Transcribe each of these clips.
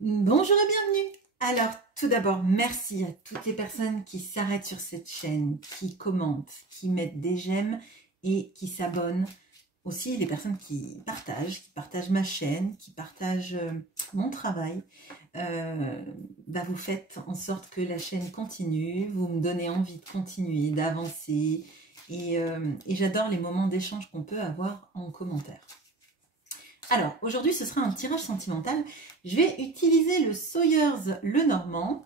Bonjour et bienvenue. Alors, tout d'abord, merci à toutes les personnes qui s'arrêtent sur cette chaîne, qui commentent, qui mettent des j'aime et qui s'abonnent. Aussi, les personnes qui partagent ma chaîne, qui partagent mon travail. Vous faites en sorte que la chaîne continue, vous me donnez envie de continuer, d'avancer. Et j'adore les moments d'échange qu'on peut avoir en commentaire. Alors, aujourd'hui, ce sera un tirage sentimental. Je vais utiliser le Sawyers Lenormand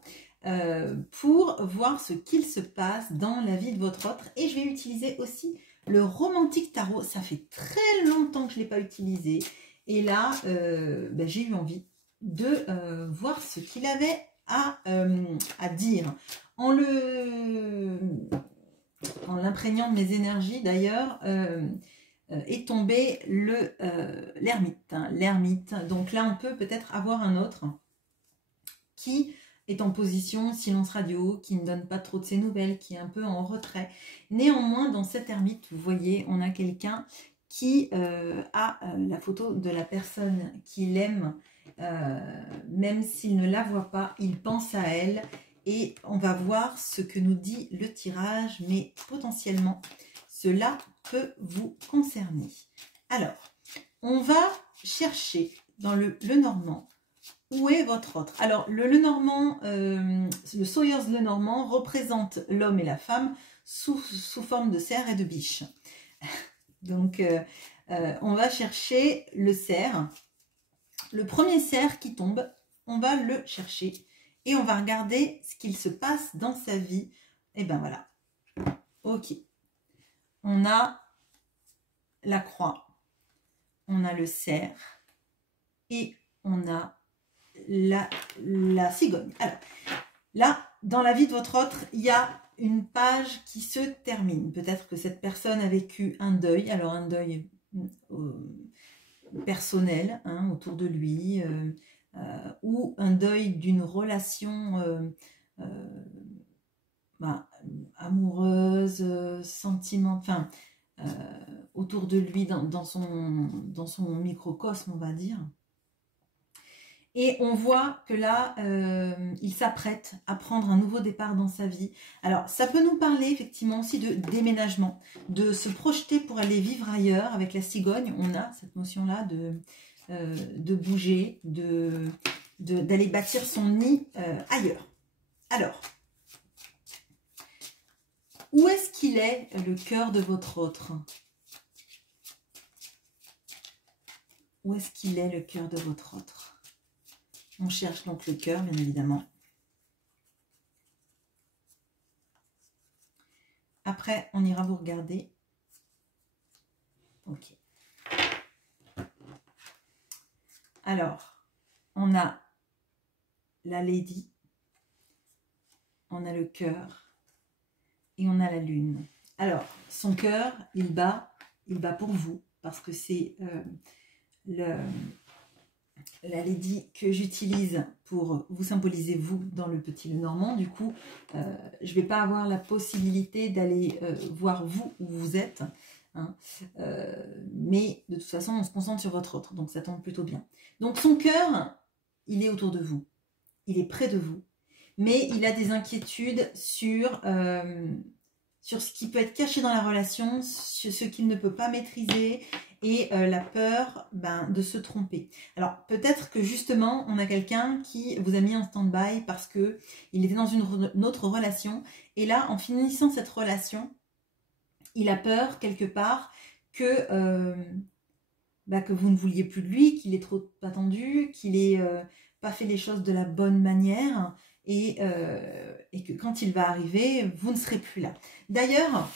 pour voir ce qu'il se passe dans la vie de votre autre. Et je vais utiliser aussi le Romantique Tarot. Ça fait très longtemps que je ne l'ai pas utilisé. Et là, j'ai eu envie de voir ce qu'il avait à dire. En l'imprégnant de mes énergies, d'ailleurs, est tombé l'ermite. L'ermite. Donc là, on peut peut-être avoir un autre qui est en position silence radio, qui ne donne pas trop de ses nouvelles, qui est un peu en retrait. Néanmoins, dans cet ermite, vous voyez, on a quelqu'un qui a la photo de la personne qu'il aime, même s'il ne la voit pas, il pense à elle. Et on va voir ce que nous dit le tirage, mais potentiellement, cela peut vous concerner. Alors, on va chercher dans le Lenormand, où est votre autre? Alors, le Lenormand, le Sawyers Lenormand représente l'homme et la femme sous forme de cerf et de biche. Donc, on va chercher le cerf. Le premier cerf qui tombe, on va le chercher et on va regarder ce qu'il se passe dans sa vie. Et ben voilà. Ok. On a la croix, on a le cerf et on a la cigogne. Alors, là, dans la vie de votre autre, il y a une page qui se termine. Peut-être que cette personne a vécu un deuil, alors un deuil personnel autour de lui, ou un deuil d'une relation amoureuse, sentiment, enfin, autour de lui, dans son microcosme, on va dire. Et on voit que là, il s'apprête à prendre un nouveau départ dans sa vie. Alors, ça peut nous parler effectivement aussi de déménagement, de se projeter pour aller vivre ailleurs. Avec la cigogne, on a cette notion-là de bouger, d'aller bâtir son nid ailleurs. Alors, où est-ce qu'il est, le cœur de votre autre? Où est-ce qu'il est, le cœur de votre autre? On cherche donc le cœur, bien évidemment. Après, on ira vous regarder. Ok. Alors, on a la Lady, on a le cœur et on a la lune. Alors, son cœur, il bat pour vous, parce que c'est la Lady que j'utilise pour vous symboliser vous dans le petit Lenormand. Du coup, je ne vais pas avoir la possibilité d'aller voir vous où vous êtes. Mais de toute façon, on se concentre sur votre autre. Donc, ça tombe plutôt bien. Donc, son cœur, il est autour de vous. Il est près de vous. Mais il a des inquiétudes sur ce qui peut être caché dans la relation, sur ce qu'il ne peut pas maîtriser et la peur de se tromper. Alors peut-être que justement on a quelqu'un qui vous a mis en stand-by parce que il était dans une autre relation et là en finissant cette relation, il a peur quelque part que vous ne vouliez plus de lui, qu'il ait trop attendu, qu'il ait pas fait les choses de la bonne manière. Et que quand il va arriver, vous ne serez plus là. D'ailleurs,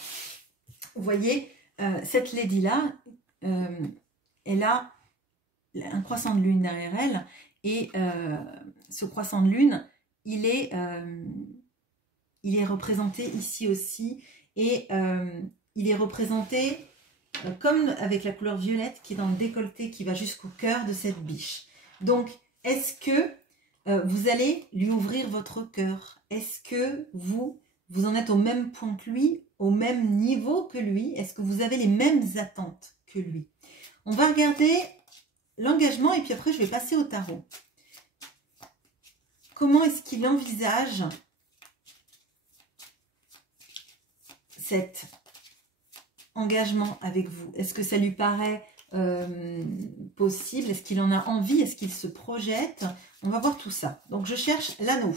vous voyez, cette lady-là, elle a un croissant de lune derrière elle. Et ce croissant de lune, il est représenté ici aussi. Et il est représenté comme avec la couleur violette qui est dans le décolleté, qui va jusqu'au cœur de cette biche. Donc, est-ce que vous allez lui ouvrir votre cœur? Est-ce que vous en êtes au même point que lui, au même niveau que lui? Est-ce que vous avez les mêmes attentes que lui? On va regarder l'engagement et puis après je vais passer au tarot. comment est-ce qu'il envisage cet engagement avec vous? Est-ce que ça lui paraît possible? Est-ce qu'il en a envie? Est-ce qu'il se projette? On va voir tout ça. Donc, je cherche l'anneau.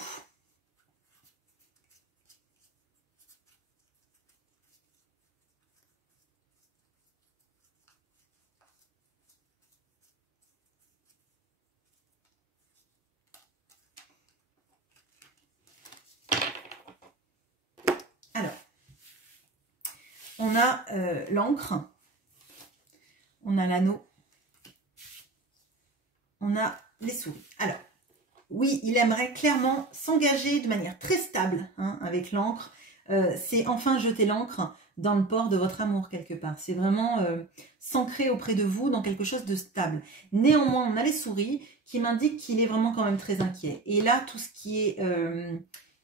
Alors, on a l'encre, on a l'anneau, on a les souris. Alors, oui, il aimerait clairement s'engager de manière très stable hein, avec l'encre. C'est enfin jeter l'encre dans le port de votre amour quelque part. C'est vraiment s'ancrer auprès de vous dans quelque chose de stable. Néanmoins, on a les souris qui m'indiquent qu'il est vraiment quand même très inquiet. Et là, tout ce qui est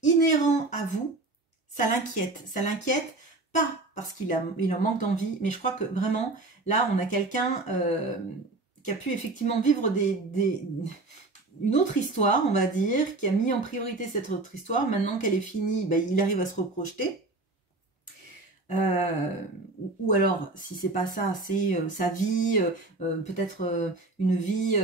inhérent à vous, ça l'inquiète. Ça l'inquiète pas parce qu'il en manque d'envie, mais je crois que vraiment, là, on a quelqu'un qui a pu effectivement vivre une autre histoire, on va dire, qui a mis en priorité cette autre histoire. Maintenant qu'elle est finie, ben, il arrive à se reprojeter. Ou alors, si c'est pas ça, c'est sa vie, peut-être une vie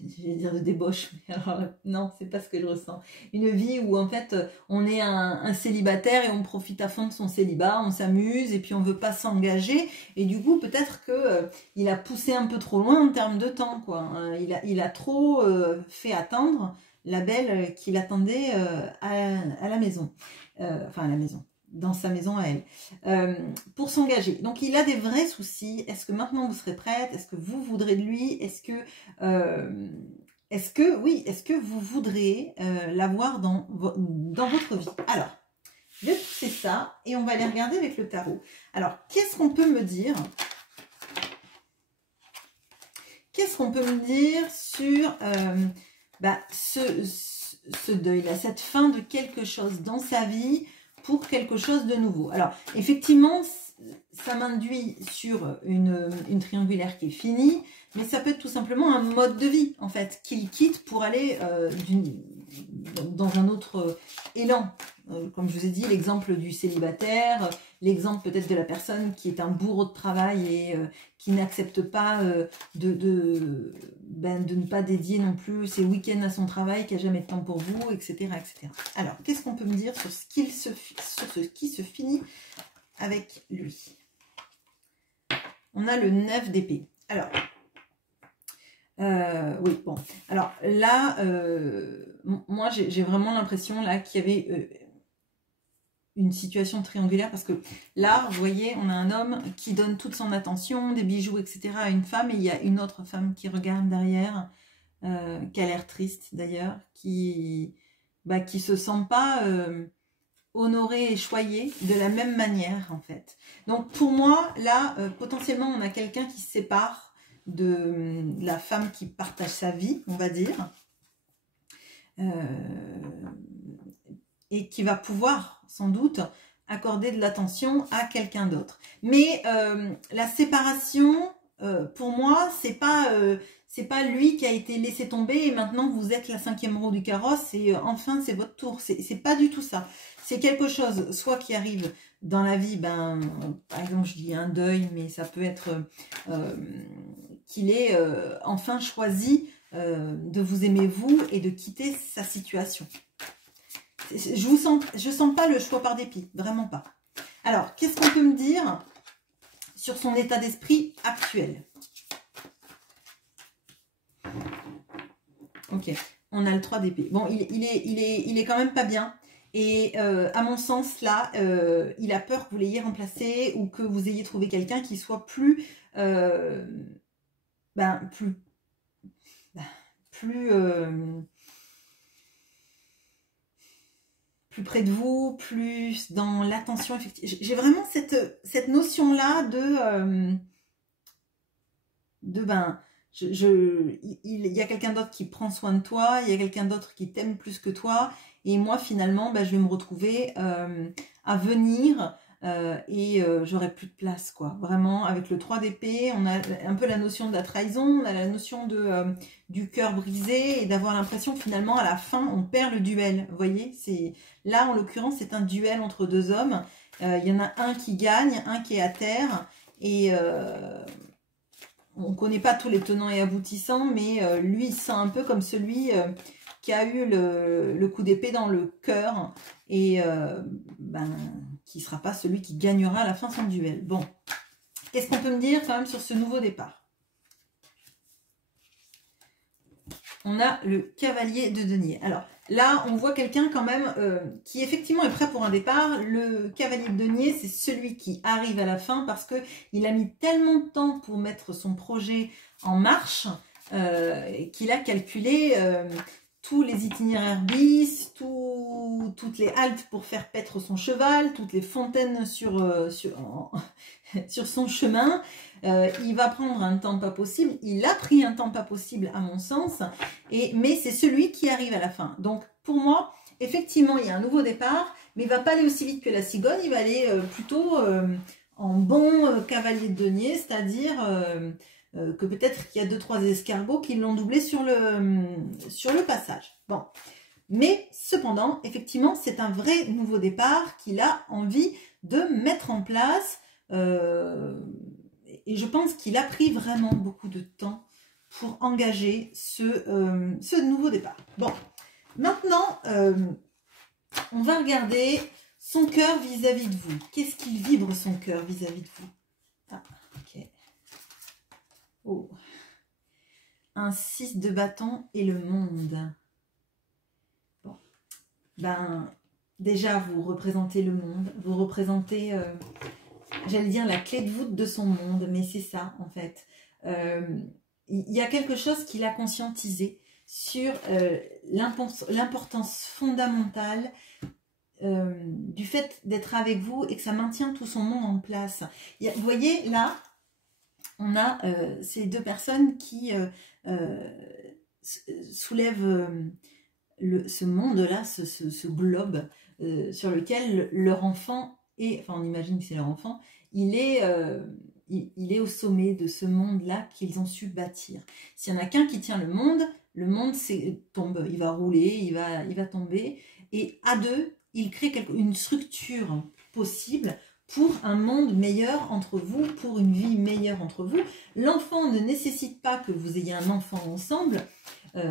je vais dire de débauche, mais alors non, c'est pas ce que je ressens. Une vie où en fait on est un célibataire et on profite à fond de son célibat, on s'amuse et puis on veut pas s'engager et du coup peut-être que il a poussé un peu trop loin en termes de temps quoi. Il a trop fait attendre la belle qu'il attendait à la maison, enfin à la maison. Dans sa maison à elle, pour s'engager. Donc il a des vrais soucis. Est-ce que maintenant vous serez prête? Est-ce que vous voudrez de lui? Est-ce que vous voudrez l'avoir dans votre vie? Alors, je vais pousser ça et on va aller regarder avec le tarot. Alors, qu'est-ce qu'on peut me dire? Qu'est-ce qu'on peut me dire sur ce deuil-là, cette fin de quelque chose dans sa vie pour quelque chose de nouveau. Alors, effectivement, ça m'induit sur une triangulaire qui est finie, mais ça peut être tout simplement un mode de vie, en fait, qu'il quitte pour aller dans un autre élan. Comme je vous ai dit, l'exemple du célibataire, l'exemple peut-être de la personne qui est un bourreau de travail et qui n'accepte pas de ne pas dédier non plus ses week-ends à son travail, qui n'a jamais de temps pour vous, etc. etc. Alors, qu'est-ce qu'on peut me dire sur ce qui se finit avec lui? On a le 9 d'épée. Alors, oui, bon. Alors là, moi, j'ai vraiment l'impression là qu'il y avait une situation triangulaire parce que là, vous voyez, on a un homme qui donne toute son attention, des bijoux, etc. à une femme et il y a une autre femme qui regarde derrière, qui a l'air triste d'ailleurs, qui se sent pas honorée et choyée de la même manière en fait. Donc pour moi, là, potentiellement, on a quelqu'un qui se sépare de la femme qui partage sa vie, on va dire, et qui va pouvoir sans doute accorder de l'attention à quelqu'un d'autre. Mais la séparation, pour moi, c'est pas lui qui a été laissé tomber et maintenant vous êtes la 5e roue du carrosse et enfin c'est votre tour. C'est pas du tout ça. C'est quelque chose soit qui arrive dans la vie, par exemple je dis un deuil, mais ça peut être qu'il ait enfin choisi de vous aimer vous et de quitter sa situation. Je sens pas le choix par dépit, vraiment pas. Alors, qu'est-ce qu'on peut me dire sur son état d'esprit actuel? Ok, on a le 3 d'épée. Bon, il est quand même pas bien. Et à mon sens, là, il a peur que vous l'ayez remplacé ou que vous ayez trouvé quelqu'un qui soit plus près de vous, plus dans l'attention effective. J'ai vraiment cette notion-là il y a quelqu'un d'autre qui prend soin de toi, il y a quelqu'un d'autre qui t'aime plus que toi, et moi finalement, je vais me retrouver à venir j'aurais plus de place, quoi. Vraiment, avec le 3 d'épée, on a un peu la notion de la trahison, on a la notion du cœur brisé et d'avoir l'impression que finalement, à la fin, on perd le duel. Vous voyez, là, en l'occurrence, c'est un duel entre deux hommes. Il y en a un qui gagne, un qui est à terre et on ne connaît pas tous les tenants et aboutissants, mais lui, il se sent un peu comme celui qui a eu le coup d'épée dans le cœur et qui ne sera pas celui qui gagnera à la fin son duel. Bon, qu'est-ce qu'on peut me dire quand même sur ce nouveau départ? On a le cavalier de denier. Alors là, on voit quelqu'un quand même qui effectivement est prêt pour un départ. Le cavalier de denier, c'est celui qui arrive à la fin parce qu'il a mis tellement de temps pour mettre son projet en marche qu'il a calculé tous les itinéraires bis, toutes les haltes pour faire paître son cheval, toutes les fontaines sur son chemin. Il va prendre un temps pas possible. Il a pris un temps pas possible à mon sens. Mais c'est celui qui arrive à la fin. Donc pour moi, effectivement, il y a un nouveau départ. Mais il ne va pas aller aussi vite que la cigogne. Il va aller plutôt en bon cavalier de denier. C'est-à-dire que peut-être qu'il y a 2-3 escargots qui l'ont doublé sur le passage. Bon. Mais cependant, effectivement, c'est un vrai nouveau départ qu'il a envie de mettre en place. Et je pense qu'il a pris vraiment beaucoup de temps pour engager ce nouveau départ. Bon, maintenant, on va regarder son cœur vis-à-vis de vous. Qu'est-ce qu'il vibre son cœur vis-à-vis de vous? Ah, ok. Oh. Un 6 de bâton et le monde. Bon. Ben, déjà, vous représentez le monde. Vous représentez... j'allais dire la clé de voûte de son monde, mais c'est ça en fait. Il y a quelque chose qu'il a conscientisé sur l'importance fondamentale du fait d'être avec vous et que ça maintient tout son monde en place. Vous voyez là, on a ces deux personnes qui soulèvent ce monde-là, ce globe sur lequel leur enfant enfin on imagine que c'est leur enfant, il est au sommet de ce monde-là qu'ils ont su bâtir. S'il n'y en a qu'un qui tient le monde tombe, il va rouler, il va tomber, et à deux, il crée une structure possible pour un monde meilleur entre vous, pour une vie meilleure entre vous. L'enfant ne nécessite pas que vous ayez un enfant ensemble,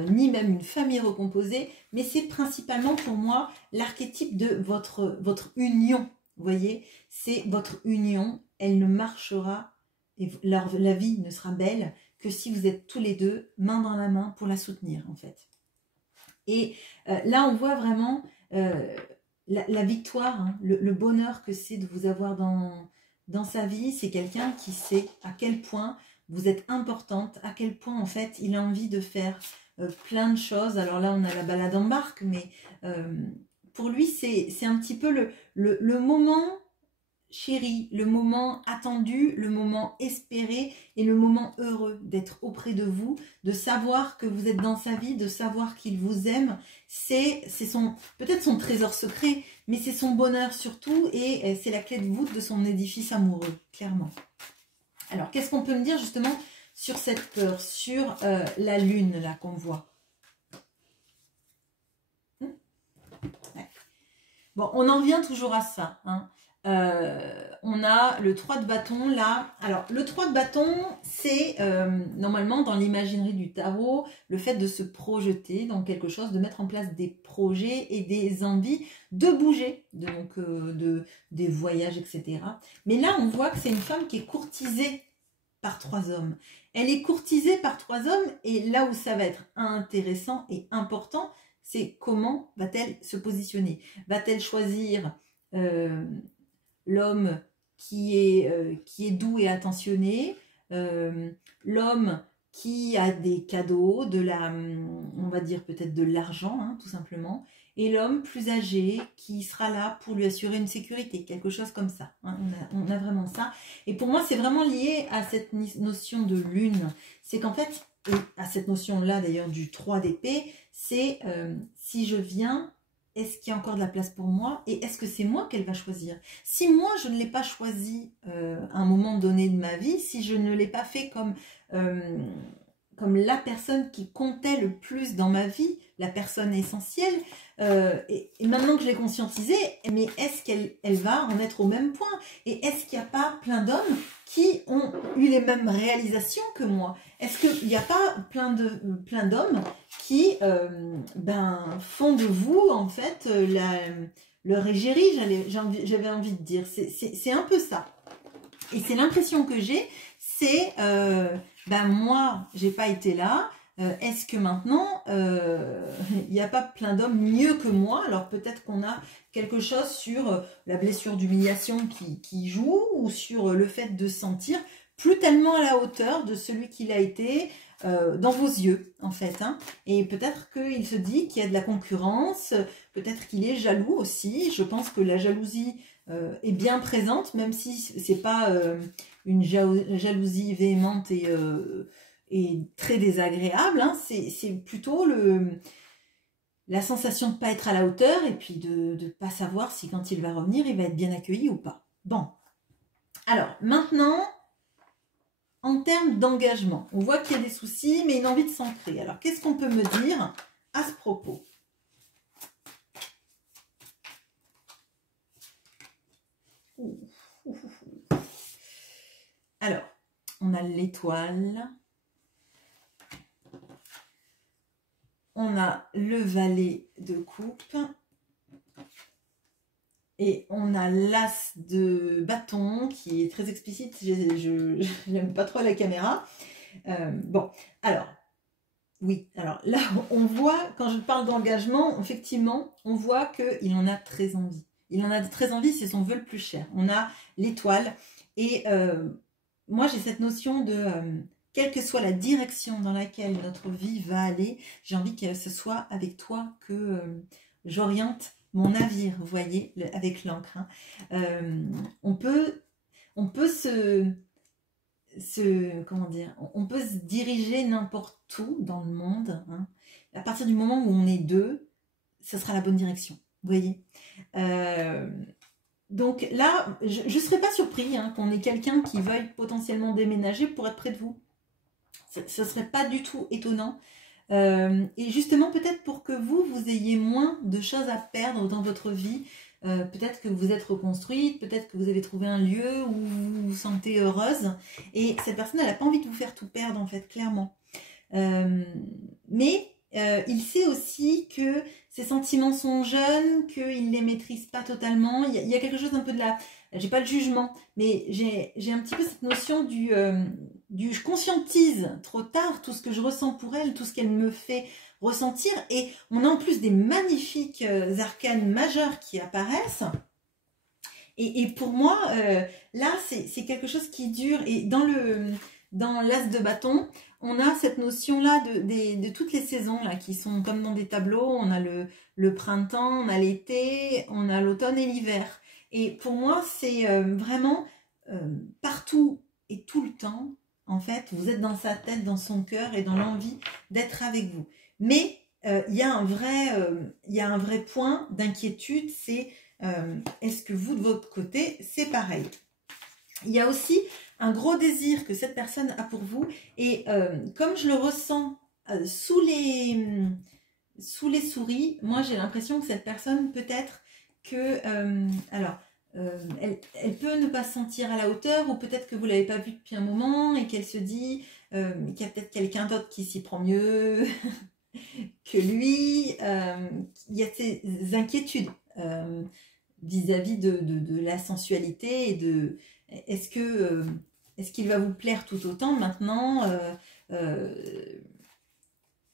ni même une famille recomposée, mais c'est principalement pour moi l'archétype de votre union. Vous voyez, c'est votre union, elle ne marchera, et la vie ne sera belle que si vous êtes tous les deux main dans la main pour la soutenir en fait. Et là on voit vraiment la victoire, hein, le bonheur que c'est de vous avoir dans sa vie. C'est quelqu'un qui sait à quel point vous êtes importante, à quel point en fait il a envie de faire plein de choses. Alors là on a la balade en barque, mais... pour lui, c'est un petit peu le moment chéri, le moment attendu, le moment espéré et le moment heureux d'être auprès de vous, de savoir que vous êtes dans sa vie, de savoir qu'il vous aime. C'est peut-être son trésor secret, mais c'est son bonheur surtout et c'est la clé de voûte de son édifice amoureux, clairement. Alors, qu'est-ce qu'on peut me dire justement sur cette peur, sur la lune là qu'on voit? Bon, on en vient toujours à ça. Hein. On a le 3 de bâton là. Alors, le 3 de bâton, c'est normalement dans l'imaginerie du tarot, le fait de se projeter dans quelque chose, de mettre en place des projets et des envies de bouger, des voyages, etc. Mais là, on voit que c'est une femme qui est courtisée par 3 hommes. Elle est courtisée par 3 hommes et là où ça va être intéressant et important, c'est comment va-t-elle se positionner? Va-t-elle choisir l'homme qui est doux et attentionné, l'homme qui a des cadeaux, on va dire peut-être de l'argent, hein, tout simplement, et l'homme plus âgé qui sera là pour lui assurer une sécurité, quelque chose comme ça. Hein, on a vraiment ça. Et pour moi, c'est vraiment lié à cette notion de lune. C'est qu'en fait, et à cette notion-là d'ailleurs du 3 d'épée, c'est si je viens est-ce qu'il y a encore de la place pour moi et est-ce que c'est moi qu'elle va choisir? Si moi, je ne l'ai pas choisi à un moment donné de ma vie, si je ne l'ai pas fait comme la personne qui comptait le plus dans ma vie, la personne essentielle, et maintenant que je l'ai conscientisée, mais est-ce qu'elle va en être au même point? Et est-ce qu'il n'y a pas plein d'hommes qui ont eu les mêmes réalisations que moi? Est-ce qu'il n'y a pas plein d'hommes qui font de vous, en fait, leur égérie, j'avais envie de dire. C'est un peu ça. Et c'est l'impression que j'ai, c'est, moi, j'ai pas été là. Est-ce que maintenant, il n'y a pas plein d'hommes mieux que moi? Alors peut-être qu'on a quelque chose sur la blessure d'humiliation qui joue, ou sur le fait de se sentir plus tellement à la hauteur de celui qu'il a été dans vos yeux, en fait. Hein. Et peut-être qu'il se dit qu'il y a de la concurrence, peut-être qu'il est jaloux aussi. Je pense que la jalousie est bien présente, même si c'est pas une jalousie véhémente et très désagréable. Hein. C'est plutôt la sensation de ne pas être à la hauteur et puis de ne pas savoir si quand il va revenir, il va être bien accueilli ou pas. Bon. Alors, maintenant, en termes d'engagement, on voit qu'il y a des soucis, mais une envie de s'ancrer. Alors, qu'est-ce qu'on peut me dire à ce propos? Alors, on a l'étoile. On a le valet de coupe. Et on a l'as de bâton qui est très explicite. Je n'aime pas trop la caméra. Bon, alors, oui. Alors là, on voit, quand je parle d'engagement, effectivement, on voit qu'il en a très envie. Il en a très envie, c'est son vœu le plus cher. On a l'étoile. Et moi, j'ai cette notion de... quelle que soit la direction dans laquelle notre vie va aller, j'ai envie que ce soit avec toi que j'oriente mon navire, vous voyez, avec l'encre. Hein. On peut comment dire, on peut se diriger n'importe où dans le monde. Hein. À partir du moment où on est deux, ça sera la bonne direction, vous voyez. Donc là, je ne serais pas surpris hein, qu'on ait quelqu'un qui veuille potentiellement déménager pour être près de vous. Ce ne serait pas du tout étonnant. Et justement, peut-être pour que vous ayez moins de choses à perdre dans votre vie. Peut-être que vous êtes reconstruite, peut-être que vous avez trouvé un lieu où vous vous sentez heureuse. Et cette personne, elle n'a pas envie de vous faire tout perdre, en fait, clairement. Mais il sait aussi que ses sentiments sont jeunes, qu'il ne les maîtrise pas totalement. Il y a quelque chose un peu de la... J'ai pas le jugement, mais j'ai un petit peu cette notion du je conscientise trop tard tout ce que je ressens pour elle, tout ce qu'elle me fait ressentir. Et on a en plus des magnifiques arcanes majeures qui apparaissent. Et pour moi, là, c'est quelque chose qui dure. Et dans l'as de bâton, on a cette notion-là de toutes les saisons là, qui sont comme dans des tableaux. On a le printemps, on a l'été, on a l'automne et l'hiver. Et pour moi, c'est vraiment partout et tout le temps, en fait, vous êtes dans sa tête, dans son cœur et dans l'envie d'être avec vous. Mais il y a un vrai point d'inquiétude, c'est est-ce que vous, de votre côté, c'est pareil? Il y a aussi un gros désir que cette personne a pour vous. Et comme je le ressens sous les souris, moi j'ai l'impression que cette personne peut-être que... elle peut ne pas se sentir à la hauteur, ou peut-être que vous ne l'avez pas vue depuis un moment et qu'elle se dit qu'il y a peut-être quelqu'un d'autre qui s'y prend mieux que lui. Il y a ces inquiétudes vis-à-vis de la sensualité et de est-ce qu'il va vous plaire tout autant maintenant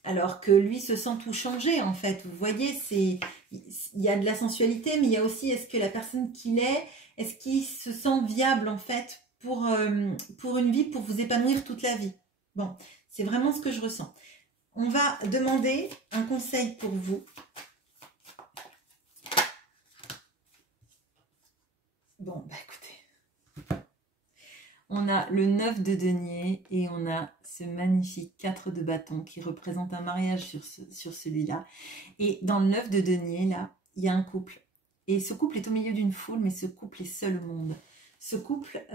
alors que lui se sent tout changé en fait. Vous voyez, il y a de la sensualité, mais il y a aussi est-ce que la personne qu'il est-ce qu'il se sent viable en fait pour une vie, pour vous épanouir toute la vie. Bon, c'est vraiment ce que je ressens. On va demander un conseil pour vous. Bon, bah écoutez. On a le 9 de denier et on a ce magnifique 4 de bâton qui représente un mariage sur celui-là. Et dans le 9 de denier, là, il y a un couple. Et ce couple est au milieu d'une foule, mais ce couple est seul au monde. Ce couple,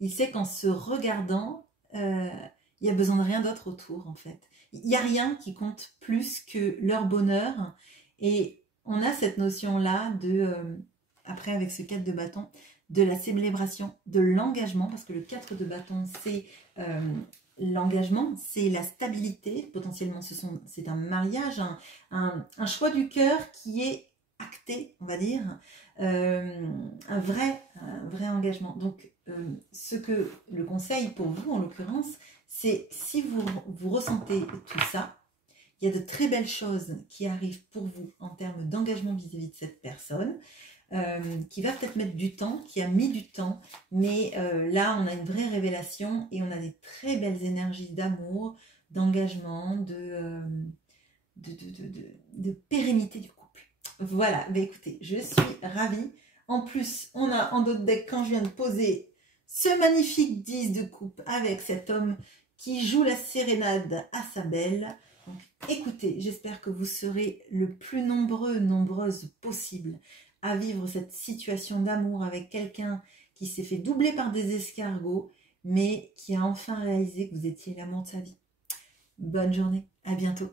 il sait qu'en se regardant, il n'y a besoin de rien d'autre autour, en fait. Il n'y a rien qui compte plus que leur bonheur. Et on a cette notion-là de, après avec ce 4 de bâton, de la célébration, de l'engagement, parce que le 4 de bâton, c'est l'engagement, c'est la stabilité, potentiellement c'est un mariage, un choix du cœur qui est acté, on va dire, un vrai engagement. Donc, ce que le conseil pour vous, en l'occurrence, c'est si vous ressentez tout ça, il y a de très belles choses qui arrivent pour vous en termes d'engagement vis-à-vis de cette personne, qui va peut-être mettre du temps, qui a mis du temps, mais là, on a une vraie révélation et on a des très belles énergies d'amour, d'engagement, de pérennité du couple. Voilà, bah écoutez, je suis ravie. En plus, on a en dos de deck, quand je viens de poser ce magnifique 10 de coupe avec cet homme qui joue la sérénade à sa belle. Donc, écoutez, j'espère que vous serez le plus nombreuses possible à vivre cette situation d'amour avec quelqu'un qui s'est fait doubler par des escargots, mais qui a enfin réalisé que vous étiez l'amour de sa vie. Bonne journée, à bientôt.